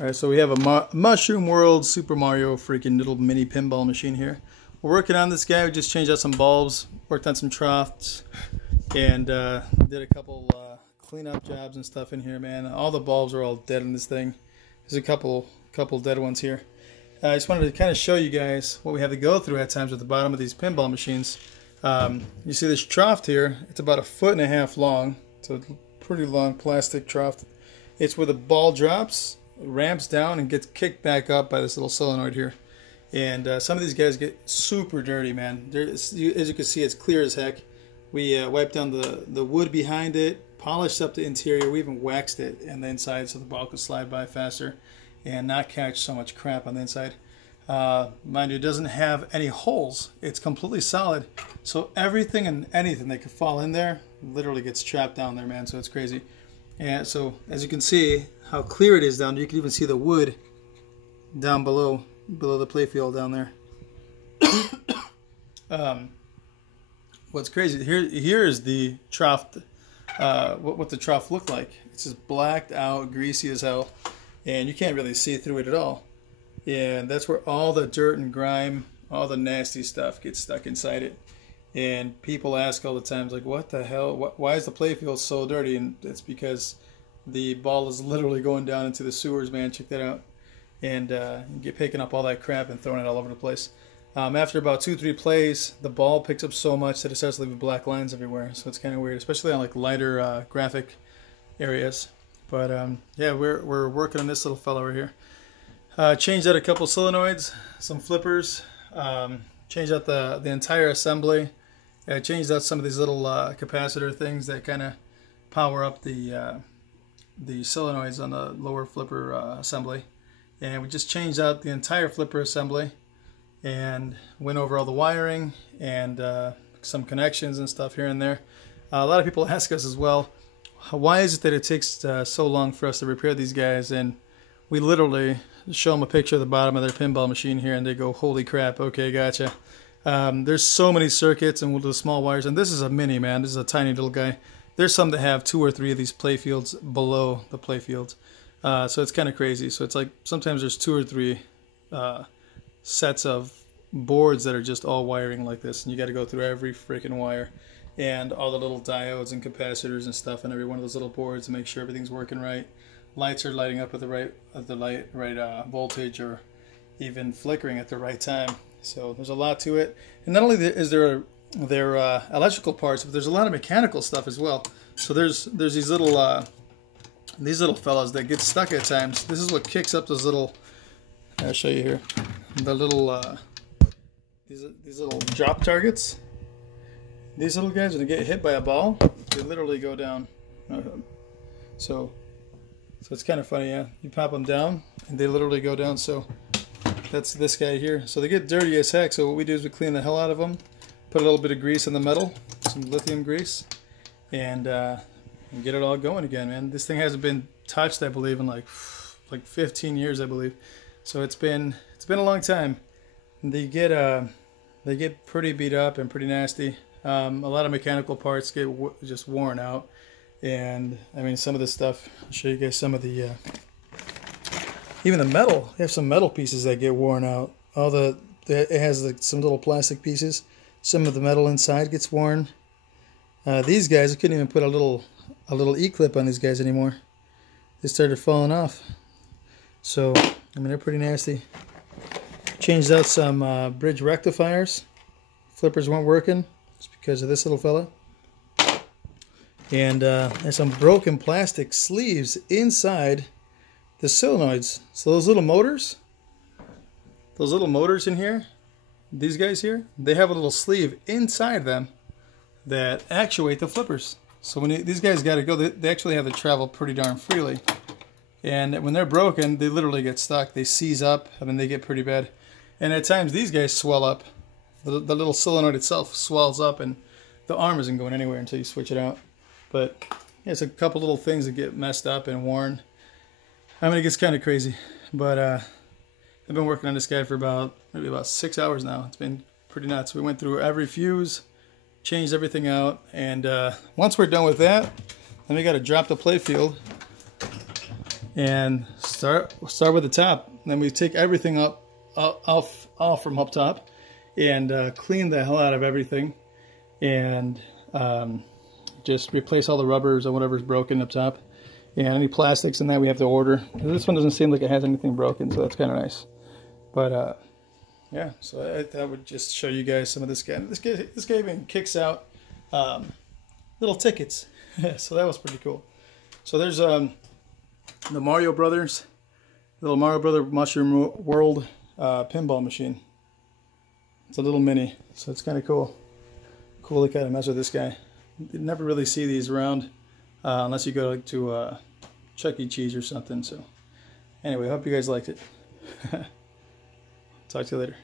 Alright, so we have a Mushroom World Super Mario freaking little mini pinball machine here. We're working on this guy. We just changed out some bulbs, worked on some troughs, and did a couple cleanup jobs and stuff in here, man. All the bulbs are all dead in this thing. There's a couple dead ones here. I just wanted to kind of show you guys what we have to go through at times at the bottom of these pinball machines. You see this trough here, it's about 1.5 feet long. It's a pretty long plastic trough. It's where the ball drops, ramps down, and gets kicked back up by this little solenoid here. And some of these guys get super dirty, man. As you can see, it's clear as heck. We wiped down the wood behind it, polished up the interior. We even waxed it and the inside so the ball could slide by faster and not catch so much crap on the inside. Mind you, it doesn't have any holes. It's completely solid. So everything and anything that could fall in there literally gets trapped down there, man. So it's crazy. And so as you can see how clear it is down there, you can even see the wood down below the playfield down there. What's crazy here is the trough, what the trough looked like. It's just blacked out, greasy as hell, and you can't really see through it at all. And that's where all the dirt and grime, all the nasty stuff gets stuck inside it. And people ask all the time, like, what the hell? Why is the playfield so dirty? And it's because the ball is literally going down into the sewers, man. Check that out. And you get picking up all that crap and throwing it all over the place. After about 2-3 plays, the ball picks up so much that it starts leaving black lines everywhere. So it's kind of weird, especially on like lighter graphic areas. But yeah, we're working on this little fella right here. Changed out a couple solenoids, some flippers, changed out the entire assembly. Changed out some of these little capacitor things that kind of power up the solenoids on the lower flipper assembly. And we just changed out the entire flipper assembly and went over all the wiring and some connections and stuff here and there. A lot of people ask us as well, why is it that it takes so long for us to repair these guys? And we literally show them a picture of the bottom of their pinball machine here and they go, holy crap, okay, gotcha. There's so many circuits and the small wires, and this is a mini, man. This is a tiny little guy. There's some that have 2 or 3 of these playfields below the playfields. So it's kind of crazy. So it's like sometimes there's 2 or 3 sets of boards that are just all wiring like this, and you got to go through every freaking wire and all the little diodes and capacitors and stuff on every one of those little boards to make sure everything's working right. Lights are lighting up at the right voltage, or even flickering at the right time. So there's a lot to it. And not only is there electrical parts, but there's a lot of mechanical stuff as well. So there's these little fellas that get stuck at times. This is what kicks up those little, I'll show you here, the little these little drop targets. These little guys, when they get hit by a ball, they literally go down. So it's kind of funny, yeah. You pop them down and they literally go down. So that's this guy here. So they get dirty as heck. So what we do is we clean the hell out of them, put a little bit of grease in the metal, some lithium grease, and get it all going again, man. This thing hasn't been touched, I believe, in like 15 years, I believe. So it's been a long time. They get pretty beat up and pretty nasty. A lot of mechanical parts get just worn out, and I mean some of this stuff. I'll show you guys some of the even the metal. They have some metal pieces that get worn out. It has like some little plastic pieces. Some of the metal inside gets worn. These guys, I couldn't even put a little E-clip on these guys anymore. They started falling off. So I mean they're pretty nasty. Changed out some bridge rectifiers. Flippers weren't working just because of this little fella. And there's some broken plastic sleeves inside the solenoids. So those little motors in here, these guys here, they have a little sleeve inside them that actuate the flippers. So when these guys got to go, they actually have to travel pretty darn freely. And when they're broken, they literally get stuck. They seize up. I mean, they get pretty bad. And at times, these guys swell up. The little solenoid itself swells up, and the arm isn't going anywhere until you switch it out. But yeah, it's a couple little things that get messed up and worn. I mean, it gets kind of crazy. But I've been working on this guy for maybe about 6 hours now. It's been pretty nuts. We went through every fuse, changed everything out, and once we're done with that, then we got to drop the playfield and start with the top. And then we take everything off from up top and clean the hell out of everything, and just replace all the rubbers or whatever's broken up top, and any plastics in that we have to order. This one doesn't seem like it has anything broken, so that's kind of nice. But yeah, so I would just show you guys some of this guy. This guy even kicks out little tickets, so that was pretty cool. So there's the Mario Brothers, little Mario Brother Mushroom World pinball machine. It's a little mini, so it's kind of cool. Cool to kind of mess with this guy. You never really see these around unless you go to Chuck E. Cheese or something. So anyway, I hope you guys liked it. Talk to you later.